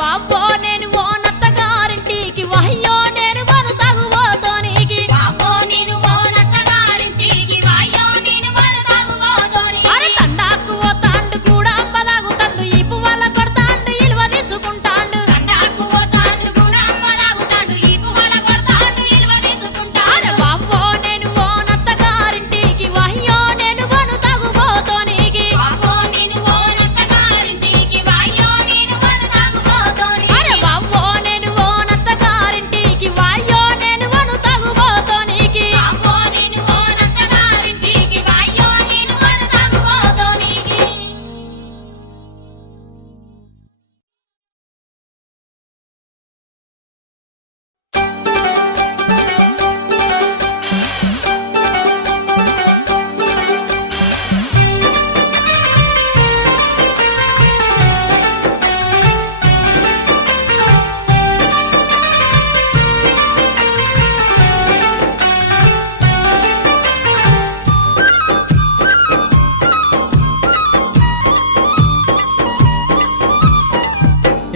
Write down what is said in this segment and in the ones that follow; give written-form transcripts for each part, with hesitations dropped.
వావ్వో నేను ఓ నత్తగారింటికి వయ్యో నేను వను తాగుబోతోనికి వావ్వో నేను ఓ నత్తగారింటికి వయ్యో నేను వను తాగుబోతోనికి అరే తండాకు ఓ తాండు కూడా అంబదాగుతాండు ఈ పువ్వాల కొడతాండు ఇలువ తీసుకుంటాండు తండాకు ఓ తాండు కూడా అంబదాగుతాండు ఈ పువ్వాల కొడతాండు ఇలువ తీసుకుంటాండు అరే వావ్వో నేను ఓ నత్తగారింటికి వయ్యో నేను వను తాగుబోతోనికి వావ్వో నేను ఓ నత్తగారింటికి వయ్యో నేను వను తాగుబోతోనికి అరే వావ్వో నేను ఓ నత్తగారింటికి వయ్యో నేను వను తాగుబోతోనికి వావ్వో నేను ఓ నత్తగారింటికి వయ్యో నేను వను తాగుబోతోనికి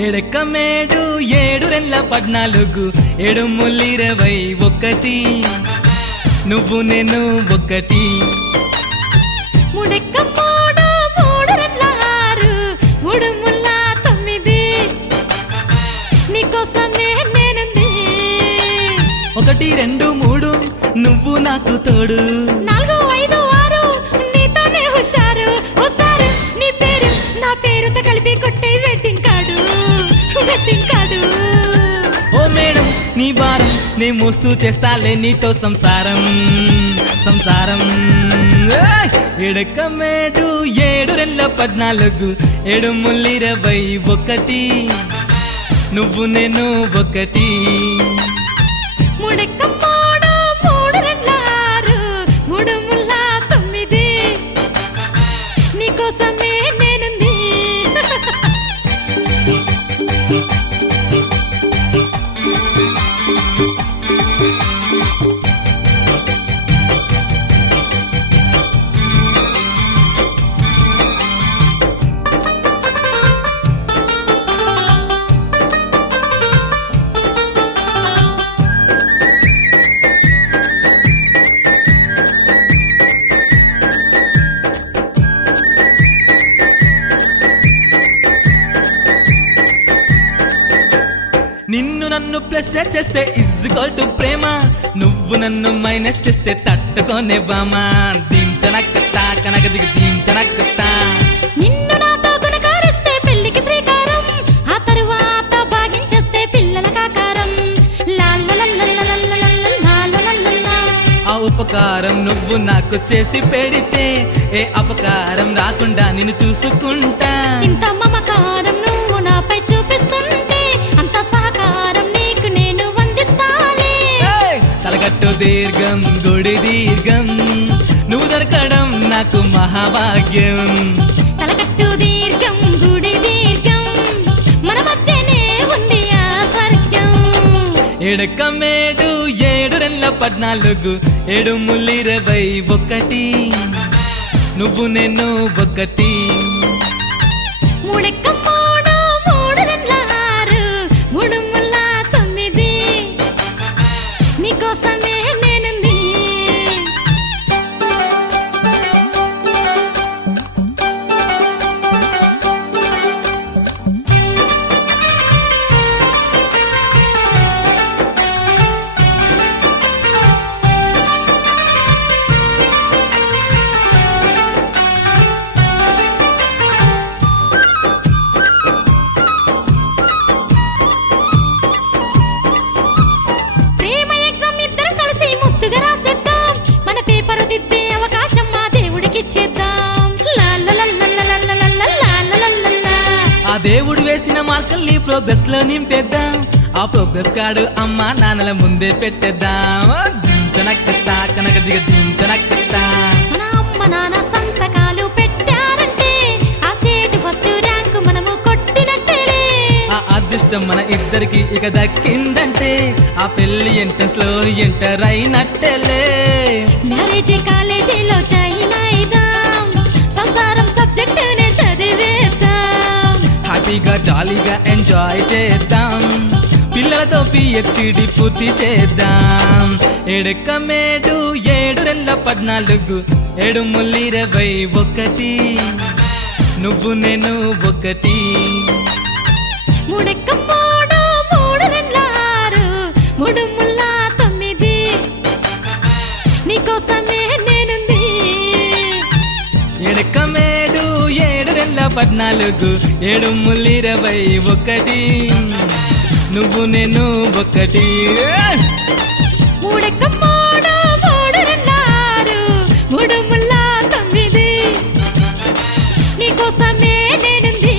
ఎడకమేడు 7 7 నువ్వు నేను ఒకటి ముడెక్క మూడు మూడు రెట్ల 6 మూడు ముల్ల 9 నీకోసమే నేనుంది 1 2 3 నువ్వు నాకు తోడు 4 5 6 నీతోనే హుషారు ఓసారి నీ పేరు నా పేరుతో కలిపి కొట్టే వెడ్డింగ్ కార్డు ఓ మేడం నీ భారం నే మోస్తూ చేస్తాలే నీతో సంసారం ఎడకమేడు 7 14 7 21 నువ్వు నేను ఒకటి ముడెక్క మూడు మూడు రెట్ల 6 మూడు ముల్ల 9 నీకోసమే నేనుంది నిన్ను నన్ను ప్లస్ చేస్తే ఇజ్జుకోల్టు ప్రేమ నువ్వు నన్ను మైనస్ చేస్తే తట్టుకోనే బామా దీంతనక్కత్తా కనక దిగి దీంతనక్కత్తా నిన్ను నాతో గుణకారిస్తే పెళ్లికి శ్రీకారం ఆ తరువాత భాగించేస్తే పిల్లల కాకారం ఆ ఉపకారం నువ్వు నాకు చేసి పెడితే ఏ అపకారం రాకుండా నిన్ను చూసుకుంటా ఇంత మమకారం నువ్వు నాపై చూపిస్తుంటే అంత సహకారం నీకు నేను వందిస్తానే ఏయ్! తలగట్టు దీర్ఘం గుడి దీర్ఘం నువ్వు దొరకడం నాకు మహాభాగ్యం తలకట్టు దీర్ఘం గుడి దీర్ఘం మన మధ్యనే ఉంది ఆ స్వర్గం ఎడకమేడు 7 14 7 21 నువ్వు నేను ఒకటి ముడెక్క మూడు మూడు రెట్ల 6 మూడు ముల్ల 9 నీకోసమే నేనుంది ప్రేమ ఎగ్జామ్ ఇద్దరం కలిసి ముద్దుగా రాసేద్దాం మన పేపర్ దిద్దే అవకాశం మా దేవుడికిచ్చేద్దాం ఆ దేవుడు వేసిన మార్కుల్ని ప్రోగ్రెస్ లో నింపేద్దాం ఆ ప్రోగ్రెస్ కార్డు అమ్మా నాన్నల ముందే పెట్టేద్దాం దీంతనక్కత్తా కనక దిగ దీంతనక్కత్తా మన అమ్మ నాన్న సంతకాలు పెట్టారంటే ఆ స్టేట్ ఫస్ట్ ర్యాంకు మనము కొట్టినట్టేలే ఆ అదృష్టం మన ఇద్దరికి ఇక దక్కిందంటే ఆ పెళ్లి ఎంట్రన్స్ లో ఎంటర్ అయినట్టేలే మ్యారేజ్ కాలేజీలో జాయిన్ అయిదాం సంసారం సబ్జెక్ట్ నే చదివేద్దాం ఆ హ్యాపీగా జాలీగా ఎంజాయ్ చేద్దాం పిల్లలతో పిహెచ్డి పూర్తి చేద్దాం ఎడకమేడు 7 7 ముళ్ళు 21 నువ్వు నేను ఒకటి మూడెక్క మూడు 3 2 6 3 ముళ్ళ 9 నీకోసమే నేనుంది ఎడకమేడు 7 2 7 ముళ్ళు 21 నువ్వు నేను ఒకటి మూడెక్క మూడు 3 2 6 3 ముళ్ళ 9 నీకోసమే నేనుంది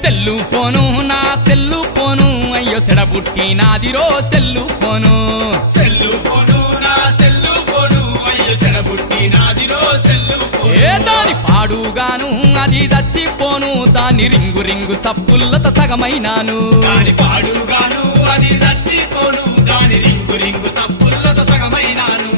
సెల్లు ఫోను నా సెల్లు ఫోను అయ్యో చెడబుట్టి నాదిరో సెల్లు ఫోను అయ్యో చెడబుట్టి నాదిరో సెల్లు ఫోను ఏ దాని పాడుగాను అది చచ్చిపోను దాని రింగు రింగు సప్పుల్లత సగమైనాను దాని పాడుగాను అది చచ్చిపోను దాని రింగు రింగు సప్పులతో సగమైనాను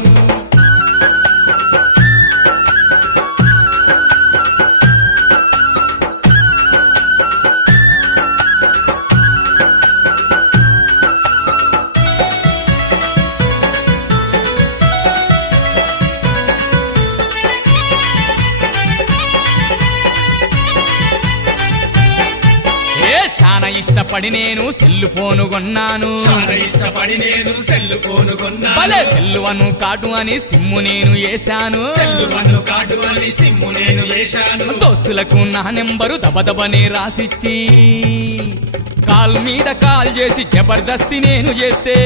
చాలా ఇష్టపడి నేను సెల్లు ఫోను కొన్నాను చాలా ఇష్టపడి నేను సెల్లు ఫోను కొన్నాను భలే సెల్లు అను కాటు అని సిమ్ము నేను వేశాను సెల్లు వన్ను కాటు అని సిమ్ము నేను వేశాను దోస్తులకు నా నెంబరు దబదబనే రాసిచ్చి కాల్ మీద కాల్ చేసి జబర్దస్తి నేను చేస్తే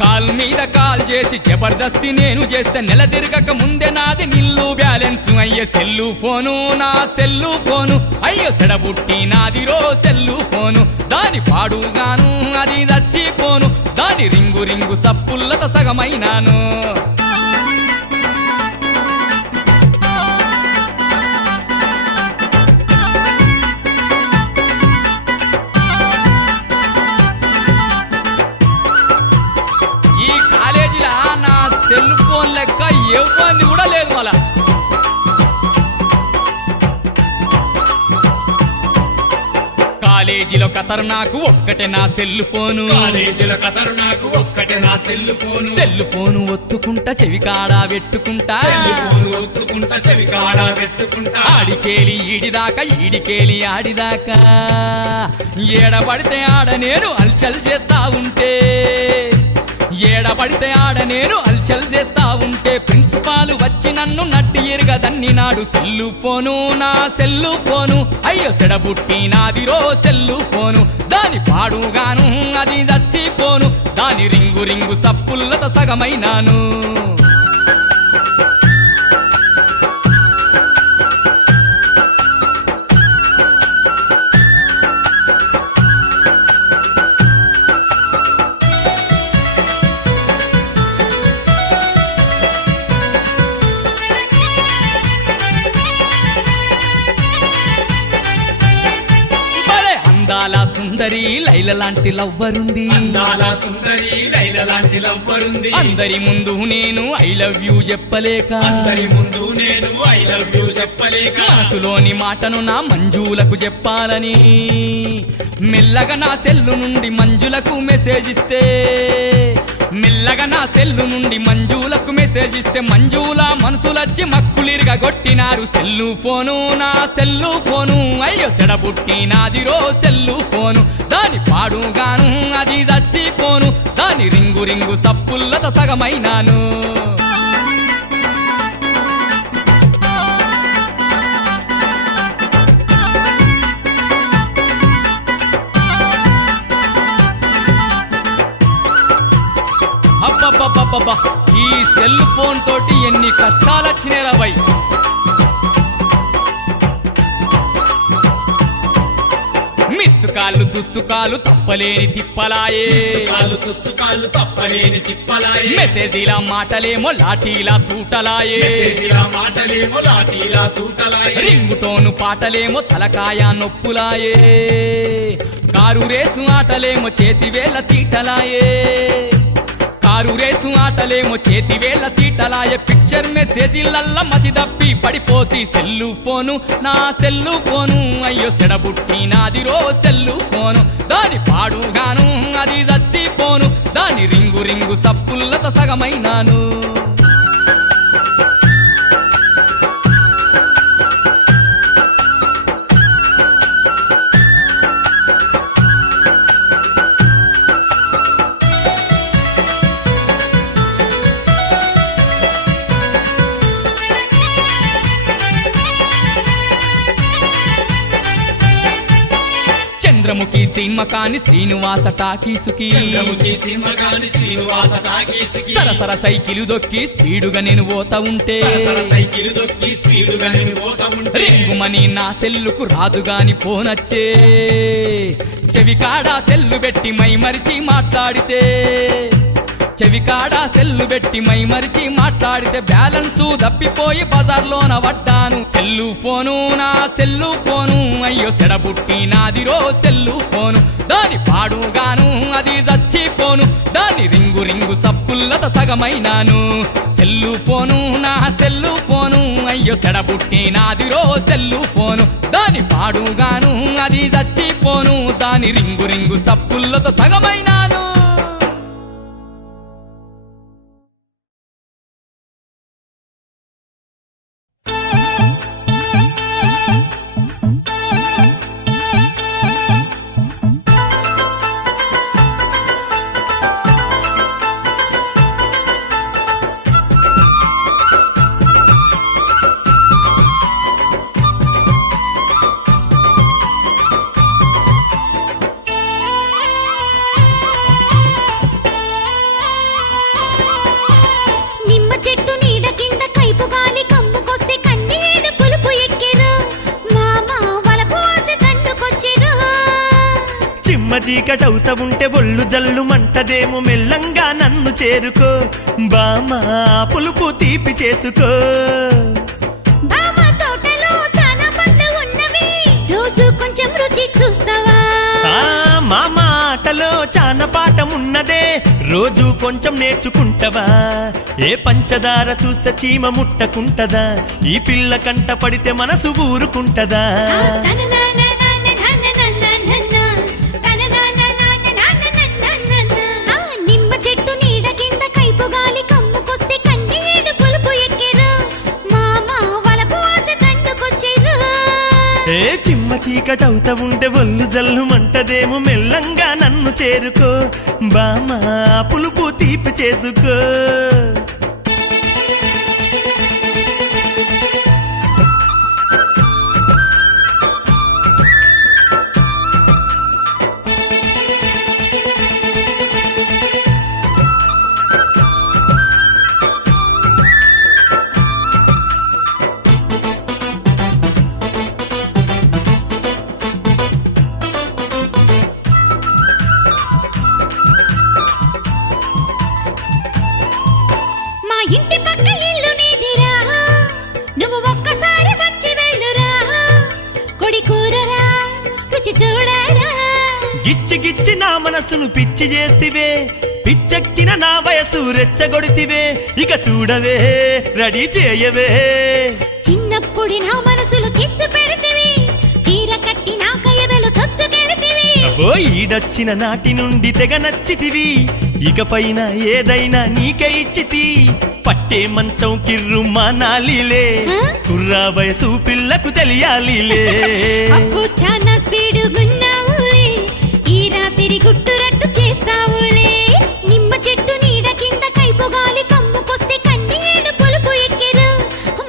కాల్ మీద కాల్ చేసి జబర్దస్తి నేను చేస్తే నెల తిరగక ముందే నాది నిల్లు బ్యాలెన్స్ అయ్యే సెల్లు ఫోను నా సెల్లు ఫోను అయ్యో సెడబుట్టి నాదిరో సెల్లు ఫోను దాని పాడుగాను అది చచ్చిపోను దాని రింగు రింగు సప్పుల్లత సగమైనాను ఈ కాలేజీలా నా సెల్ ఫోన్ లెక్క ఇబ్బంది కూడా లేదు మళ్ళా కాలేజీలో కతరు నాకు ఒక్కటే నా సెల్ ఫోను కాలేజీల కథరు నాకు ఒక్కటే నా సెల్లు ఫోను సెల్ ఫోను ఒత్తుకుంటా చెవి కాడా పెట్టుకుంటా సెల్లు ఫోను ఒత్తుకుంటా చెవి కాడా పెట్టుకుంటా ఆడికేలి ఈడిదాకా ఈడికేలి ఆడిదాకా ఏడబడితే ఆడ నేను అల్చల్ చేస్తా ఉంటే ఏడబడితే ఆడ నేను అల్చల్ చేస్తా ఉంటే ప్రిన్సిపాలు వచ్చి నన్ను నడ్డి ఎరగదన్ని నాడు సెల్లు ఫోను నా సెల్లు ఫోను అయ్యో సెడబుట్టి నాదిరో సెల్లు ఫోను దాని పాడుగాను అది చచ్చిపోను దాని రింగు రింగు సప్పుల్లతో సగమైనాను అందాల సుందరి లైల లాంటి లవ్వరుంది అందాల సుందరి లైల లాంటి లవ్వరుంది అందరి ముందు నేను ఐ లవ్ యూ చెప్పలేక అందరి ముందు నేను ఐ లవ్ యూ చెప్పలేక మనసులోని మాటను నా మంజులకు చెప్పాలని మెల్లగా నా సెల్లు నుండి మంజులకు మెసేజ్ ఇస్తే మెల్లగా నా సెల్లు నుండి మంజులకు మెసేజ్ ఇస్తే మంజుల మనసులచ్చి మక్కులిరిగా కొట్టినారు సెల్లు ఫోను నా సెల్లు ఫోను అయ్యో చెడబుట్టి నాదిరో సెల్లు ఫోను దాని పాడుగాను అది చచ్చిపోను దాని రింగు రింగు సప్పుల్లతో సగమైనాను అబ్బబ్బబ్బబ్బబ్బా ఈ సెల్ ఫోన్ తోటి ఎన్ని కష్టాలు వచ్చినాయి భయ్ మిస్సుకాళ్ళు దుస్సుకాళ్ళు తప్పలేని తిప్పలాయే కాళ్ళు తుస్సుకాళ్ళు తప్పలేని తిప్పలాయే మెసేజీల మాటలేమో లాఠీలా తూటలాయే మెసేజీల మాటలేమో లాఠీలా తూటలాయే రింగుటోను పాటలేమో తలకాయ నొప్పులాయే కారు రేసు ఆటలేమో చేతివేళ్ళ తీటలాయే కారు రేసు ఆటలేమో చేతివేళ్ళ తీటలాయే పిక్చర్ మెసేజీలల్ల మతి దప్పి పడిపోతి సెల్లు ఫోను నా సెల్లు ఫోను అయ్యో సెడబుట్టి నాదిరో సెల్లు ఫోను దాని పాడుగాను అది చచ్చిపోను దాని రింగు రింగు సప్పుల్లతో సగమైనాను చంద్రముఖి సినిమా కాని శ్రీనివాస టాకీసుకి చంద్రముఖి సింహగాని శ్రీనివాస టాకీసుకి సరసర సైకిలు దొక్కి స్పీడుగా నేను పోతా ఉంటే సరసర సైకిల్ దొక్కి స్పీడుగా నేను పోతా ఉంటే రింగుమని నా సెల్లుకు రాజుగాని ఫోనొచ్చే చెవికాడా సెల్లు పెట్టి మై మరిచి మాట్లాడితే చెవికాడా సెల్లు పెట్టి మై మరిచి మాట్లాడితే బ్యాలెన్సు దప్పిపోయి బజార్లోన పడ్డాను సెల్లు ఫోను నా సెల్లు ఫోను అయ్యో సెడబుట్టి నాదిరో సెల్లు ఫోను దాని పాడుగాను అది చచ్చిపోను దాని రింగు రింగు సప్పుల్లతో సగమైనాను సెల్లు ఫోను నా సెల్లు ఫోను అయ్యో సెడబుట్టి నాదిరో సెల్లు ఫోను దాని పాడుగాను అది చచ్చిపోను దాని రింగు రింగు సప్పుల్లతో సగమైనాను చీకటవుతా ఉంటే ఒళ్ళు జల్లు మంటదేమో మెల్లంగా నన్ను చేరుకో బామా పులుపు తీపి చేసుకో బావా తోటలో చాలా పండ్లు ఉన్నవి రోజు కొంచెం రుచి చూస్తావా మామ ఆటలో చాన పాఠమున్నదే రోజు కొంచెం నేర్చుకుంటవా ఏ పంచదార చూస్తే చీమ ముట్టకుంటదా ఈ పిల్ల కంట పడితే మనసు ఊరుకుంటదా ఏ చిమ్మ చీకటవుతా ఉంటే ఒళ్ళు జల్లు మంటదేమో మెల్లంగా నన్ను చేరుకో బామా పులుపు తీపి చేసుకో గిచ్చి నా మనసును పిచ్చి చేస్తివే పిచ్చెక్కిన నా వయసు రెచ్చగొడితివే ఇక చూడవే రెడీ చేయవే చిన్నప్పుడు నా మనసులు చిచ్చు పెడితివి చీర కట్టి నా కయదలు చొచ్చుకెడితివి ఓ ఈడొచ్చిన నాటి నుండి తెగ నచ్చితివి ఇకపైన ఏదైనా నీకే ఇచ్చితి పట్టే మంచం కిర్రు మానాలిలే కుర్రా వయసు పిల్లకు తెలియాలిలే అప్పు చాలా స్పీడు గున్నావులే ఈ రాత్రి గుట్టురట్టు చేస్తావులే నిమ్మ చెట్టు నీడ కింద కైపు గాలి కమ్ముకొస్తే కన్నీడు పులుపు ఎక్కెరు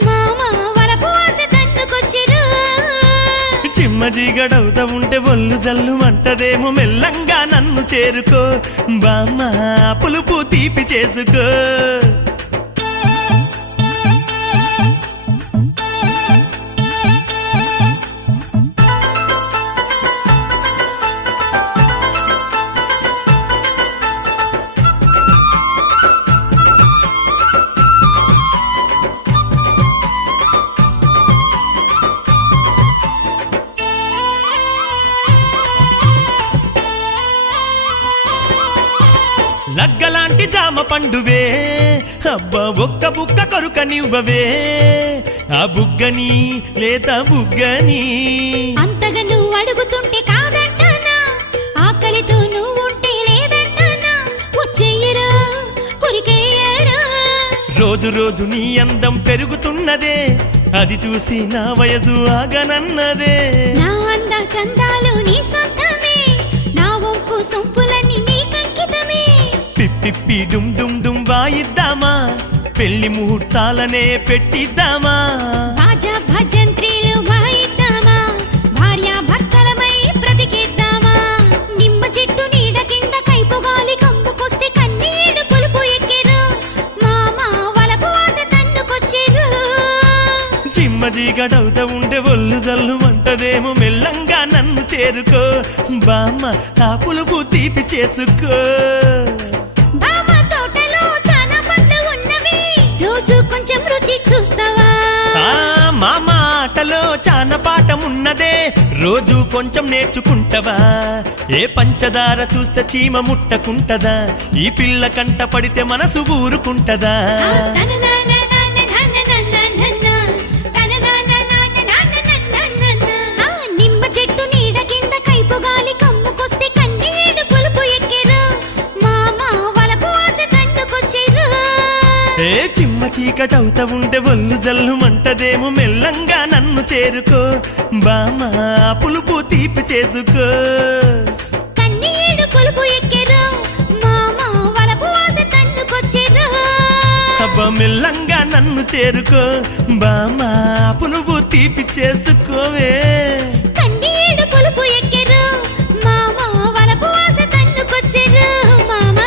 మామ వలపు ఆశ తన్నుకొచ్చెరు చిమ్మజీగడవుతా ఉంటే ఒళ్ళు జల్లు మంటదేమో మెల్లంగా నన్ను చేరుకో బామ్మ పులుపు తీపి చేసుకో లగ్గలాంటి జామ పండువే అబ్బా ఒక్క బుక్క కొరుకనివ్వవే ఆ బుగ్గని లేత బుగ్గని అంతగా నువ్వు అడుగుతుంటే కాదంటానా ఆకలితో నువ్వు ఉంటే లేదంటానా వచ్చేయరా కొరికేయరా రోజు రోజు నీ అందం పెరుగుతున్నదే అది చూసి నా వయసు ఆగనన్నదే నా అంద చందాలు నీ సొంతమే నా వంపు సొంపులన్నీ నీకంకితమే పిప్పి డుమ్ డుమ్ డుమ్ వాయిద్దామా పెళ్లి ముహూర్తాలనే పెట్టిద్దామా బాజా భజంత్రీలు వాయిద్దామా భార్య భర్తలమై బ్రతికిద్దామా నిమ్మ చెట్టు నీడ కింద కైపుగాలి కమ్ముకొస్తే కన్నీడు పులుపు ఎక్కిరు మామ వలపు ఆశ తన్నుకొచ్చిరు చిమ్మజీగడవుత ఉండే ఒళ్ళు జల్లు అంటదేమో మెల్లంగా నన్ను చేరుకో బామ్మ ఆ పులుపు తీపి చేసుకో బామ తోటలో చాలా పండ్లు ఉన్నవి రోజు కొంచెం రుచి చూస్తావా ఆ మామ ఆటలో చాన పాఠమున్నదే రోజు కొంచెం నేర్చుకుంటవా ఏ పంచదార చూస్తే చీమ ముట్టకుంటదా ఈ పిల్ల కంట పడితే మనసు ఊరుకుంటదా నిమ్మ చెట్టు నీడ కింద కైపుగాలి కమ్ముకొస్తే కన్నీడు పులుపు ఎక్కిరు మామ వలపు ఆశ తన్నుకొచ్చిరు ఏ చిమ్మ చీకటవుత ఉంటే ఒళ్ళు జల్లు మంటదేమో మెల్లంగా నన్ను చేరుకో బామ్మ ఆ పులుపు తీపి చేసుకో కన్నీడు పులుపు ఎక్కిరు మామ వలపు ఆశ తన్నుకొచ్చిరు అబ్బా మెల్లంగా నన్ను చేరుకో బామ్మ ఆ పులుపు తీపి చేసుకోవే కన్నీడు పులుపు ఎక్కిరు మామ వలపు ఆశ తన్నుకొచ్చిరు మామ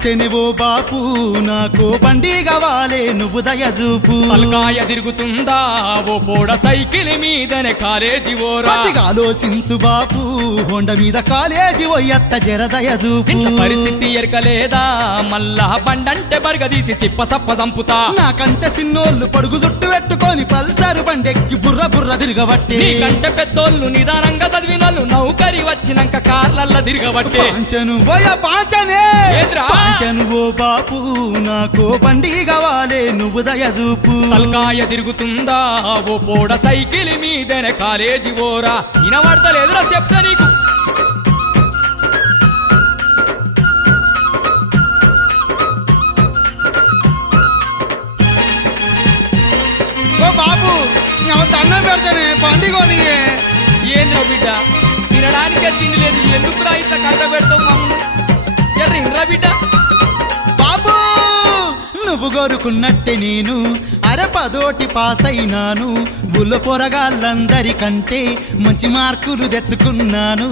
బాంచెనివో బాపు నాకు బండి కావాలే నువ్వు దయజూపు తలకాయ తిరుగుతుందా ఓ పోడ సైకిల్ మీదనే కాలేజీ ఓరా కొద్దిగా ఆలోచించు బాపు హోండ మీద కాలేజీ పోయత్త జర దయజూపు ఇంట్లో పరిస్థితి ఎరకలేదా మళ్ళా బండంటే బరగదీసి సిప్ప సప్ప సంపుతా నాకంటే సిన్నోళ్ళు పడుగు జుట్టు పెట్టుకొని పల్సారు బండెక్కి బుర్ర బుర్ర తిరగబట్టే నీకంటే పెద్దోళ్ళు నిదానంగా చదివినోళ్ళు నౌకరి వచ్చినాక కార్లల్లా తిరగబట్టే పాంచను పోయ పాంచనే ఏంద్రా? పాంచను ఓ బాపు నాకు బండి కావాలే నువ్వు దయజూపు తలకాయ తిరుగుతుందా ఓ పోడ సైకిల్ మీదనే కాలేజీ ఓరా వినబడతలేదురా చెప్తా నీకు ఓ బాబు దండం పెడతానే బండి కొని ఏంద్రా బిడ్డ తినడానికే తిండి లేదు ఎందుకురా ఇట్లా కట్ట పెడతావు మమ్మల్ని ఎర్రిండ్రా బిడ్డ బాబు నువ్వు కోరుకున్నట్టే నేను అరపదోటి పాస్ అయినాను ఊళ్ళో పొరగాళ్ళందరికంటే మంచి మార్కులు తెచ్చుకున్నాను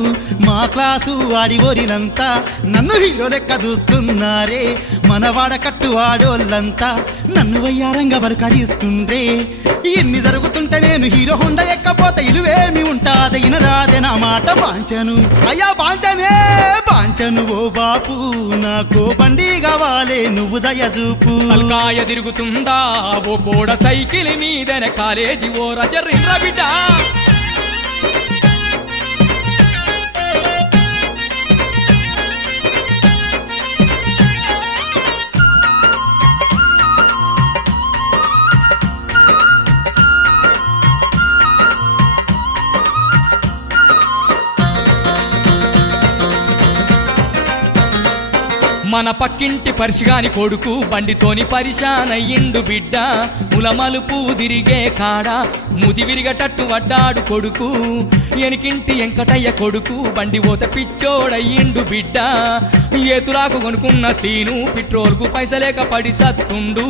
మా క్లాసు వాడి ఓరినంతా నన్ను హీరో లెక్క చూస్తున్నారే మన వాడకట్టు వాడోళ్ళంతా నన్ను వయ్యారంగా బరకరిస్తుండ్రే ఇన్ని జరుగుతుంటే నేను హీరో హుండ ఎక్కపోతే ఇలువేమి ఉంటాదే ఇనరాదే నా మాట బాంచను అయ్యా బాంచనే బాంచను ఓ బాపు నాకు బండి కావాలే నువ్వు దయజూపు తలకాయ తిరుగుతుందా ఓ పోడ సైకిల్ మీదనే కాలేజీ ఓరా జర్రిండ్రా బిడ్డ మన పక్కింటి పరిషిగాని కొడుకు బండితోని పరిశానయ్యిండు బిడ్డ ములమలుపు తిరిగే కాడ ముది విరిగటట్టు వడ్డాడు కొడుకు ఎనికింటి ఎంకటయ్య కొడుకు బండి పోత పిచ్చోడయ్యిండు బిడ్డ ఏతురాకు కొనుక్కున్న సీను పెట్రోల్కు పైసలేక పడి సత్తుండు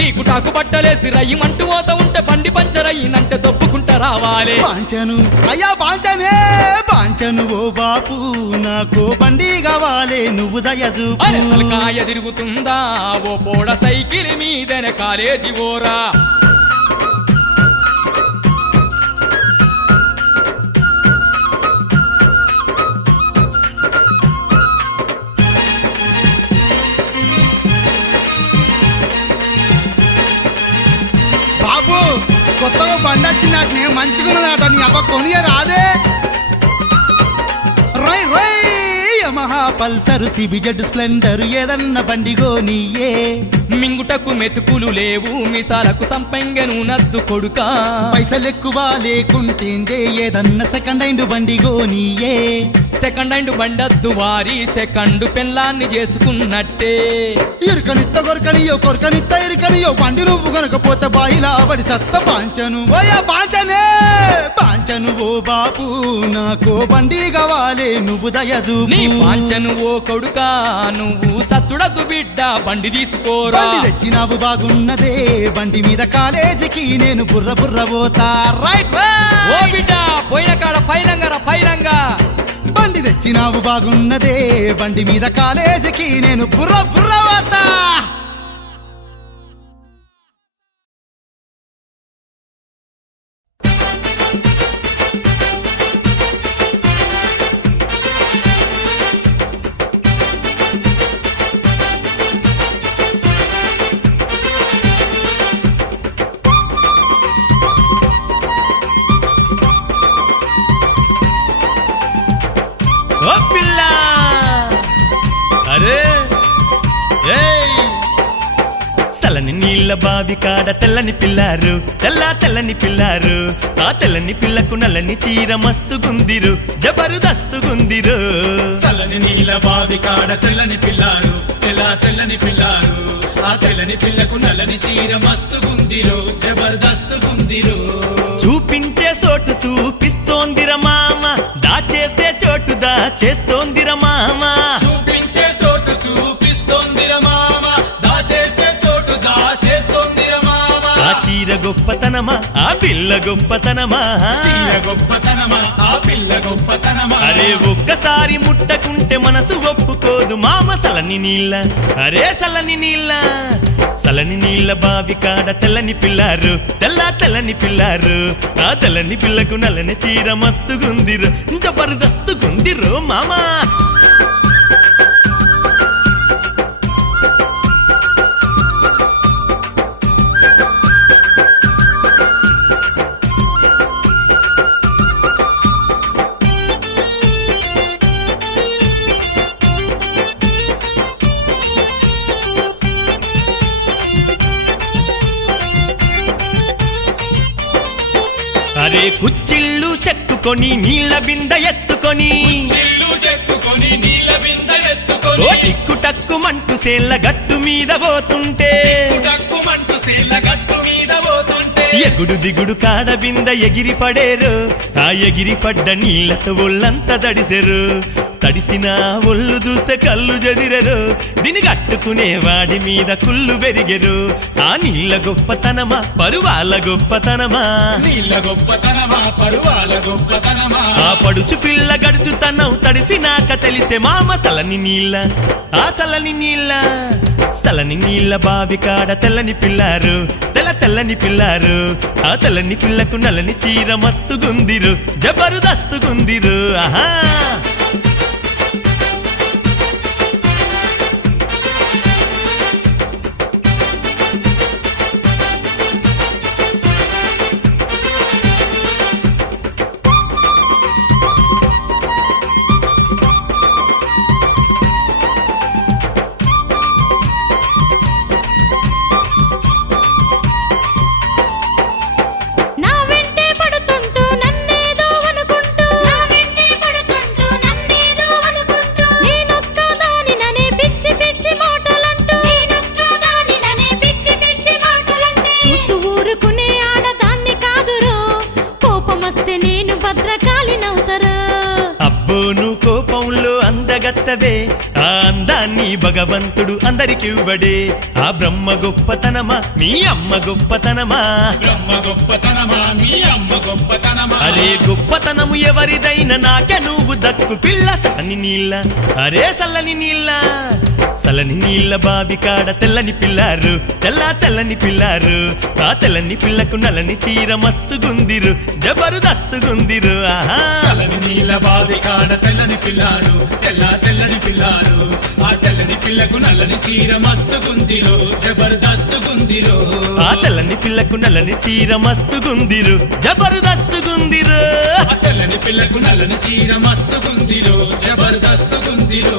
నీకు టాకు బట్టలేసి రయ్యమంటూ పోత ఉంటే బండి పంచరయ్యిందంటే దొప్పుకుంటా రావాలి బాంచను అయ్యా బాంచనే బాంచను ఓ బాపు నాకు బండి కావాలే నువ్వు దయజూపు అరే తలకాయ తిరుగుతుందా ఓ పోడ సైకిల్ మీదనే కాలేజీ ఓరా బాబు కొత్తగా బండి వచ్చినట్నే మంచిగున్నదాట నీ అబ్బ కొనియ రాదే రై రై యమహా పల్సర్ సిబిజెడ్ స్ప్లెండర్ ఏదన్న బండిగో నీయే మింగుటకు మెతుకులు లేవు మిసాలకు సంపెంగను నద్దు కొడుకా పైసలెక్కువ లేకుంటేందే ఏదన్న సెకండ్ హ్యాండ్ బండిగో నీయే సెకండ్ హ్యాండ్ బండద్దు వారి సెకండ్ పెళ్ళాన్ని చేసుకున్నట్టే ఇరుకనిత్త కొరకనియో కొరకనిత్త ఇరుకనియో బండి నువ్వు కనుకపోతే బాయిలా పడి సత్త బాంచను ఓయా బాంచనే బాంచను ఓ బాపు నాకు బండి కావాలే నువ్వు దయజూపు నీ పాంచను ఓ కొడుకా నువ్వు సచ్చుడద్దు బిడ్డ బండి తీసుకోరా బండి తెచ్చినావు బాగున్నదే బండి మీద కాలేజీకి నేను బుర్ర బుర్ర పోతా రైట్ ఓ బిడ్డ పోయిన కాడ పైలంగరా పైలంగా బండి తెచ్చినావు బాగున్నదే బండి మీద కాలేజీకి నేను బుర్ర బుర్ర పోతా ఓ పిల్ల అరే ఏయ్ చల్లని నీళ్ళ బావి కాడ తెల్లని పిల్లారు తెల్లని పిల్లారు ఆ తెల్లని పిల్లకు నల్లని చీర మస్తుగుందిరు జబరుదస్తుగుందిరు చల్లని నీళ్ళ బావి కాడ తెల్లని పిల్లారు తెల్లని పిల్లారు ఆ తెల్లని పిల్లకు నల్లని చీర మస్తుగుందిరో జబర్దస్తుగుందిరో చూపించే చోటు చూపిస్తోందిర మామ దాచేసే చోటు దాచేస్తోందిర మామ చూపించే చోటు చూపిస్తోందిర మామ దాచేసే చోటు దాచేస్తోందిర మామ ఆ చీర గొప్పతనమా ఆ పిల్ల గొప్పతనమా చీర గొప్పతనమా ఆ పిల్ల గొప్పతనమా అరే ఒక్కసారి ముట్టకుంటే మన మనసు ఒప్పుకోదు మామ సలని నీళ్ళ అరే సలని నీళ్ళ సలని నీళ్ళ బావి కాడ తెల్లని పిల్లారు తెల్లని పిల్లారు ఆ తెల్లని పిల్లకు నల్లని చీర మస్తుగుందిరు జబర్దస్తుగుందిరు మామా అరే కుచ్చిళ్ళు చెక్కుకొని నీళ్ళ బింద ఎత్తుకొని చిల్లు చెక్కుకొని నీళ్ళ బింద ఎత్తుకొని ఓ టిక్కు టక్కు మంటు సేళ్ళ గట్టు మీద పోతుంటే టక్కుమంటూ సేల గట్టు మీద పోతుంటే ఎగుడు దిగుడు కాడ బింద ఎగిరి పడేరు ఆ ఎగిరి పడ్డ నీళ్ళతో ఒళ్ళంతా తడిసెరు తడిసిన ఒళ్ళు చూస్తే కళ్ళు జదిరెరు దీని కట్టుకునే వాడి మీద కుళ్ళు పెరిగెరు ఆ నీళ్ళ గొప్పతనమా పరువాల గొప్పతనమా నీళ్ళ గొప్పతనమా పరువాల గొప్పతనమా ఆ పడుచు పిల్ల గడుచుతనం తడిసినాక తెలిసే మామ సలని నీళ్ళ ఆ సలని నీళ్ళ సలని నీళ్ళ బావి కాడ తెల్లని పిల్లారు తెల్లని పిల్లారు ఆ తెల్లని పిల్లకు నల్లని చీర మస్తుగుందిరు జబర్దస్తుగుందిరు ఆహా నా వెంటే పడుతుంటూ నన్నేదో అనుకుంటూ నా వెంటే పడుతుంటూ నన్నేదో అనుకుంటూ నేనొక్కదానిననే పిచ్చి పిచ్చి మాటలంటూ నేనొక్కదానిననే పిచ్చి పిచ్చి మాటలంటే చూస్తూ ఊరుకునే ఆడదాన్ని కాదురో కోపమస్తే నేను భద్రకాళినవుతారా అబ్బో నువ్వు కోపంలో అందగత్తవే ఆ అందాన్ని భగవంతుడు అందరికివ్వడే ఆ బ్రహ్మ గొప్పతనమా మీ అమ్మ గొప్పతనమా బ్రహ్మ గొప్పతనమా మీ అమ్మ గొప్పతనమా అరే గొప్పతనము ఎవరిదైనా నాకే నువ్వు దక్కు పిల్ల సలని నీళ్ళ అరే సల్లని నీళ్ళ సలని నీళ్ళ బావి కాడ తెల్లని పిల్లారు తెల్లని పిల్లారు ఆ తెల్లని పిల్లకు నల్లని చీర మస్తుగుందిరు జబర్దస్తుగుందిరు ఆహా చల్లని నీళ్ళ బావి కాడ తెల్లని పిల్లారు తెల్లని పిల్లారు ఆ తెల్లని పిల్లకు నల్లని చీర మస్తుగుందిరో జబర్దస్తుగుందిరో ఆ తెల్లని పిల్లకు నల్లని చీర మస్తుగుందిరు జబర్దస్తుగుందిరు ఆ తెల్లని పిల్లకు నల్లని చీర మస్తుగుందిరో జబర్దస్తుగుందిరో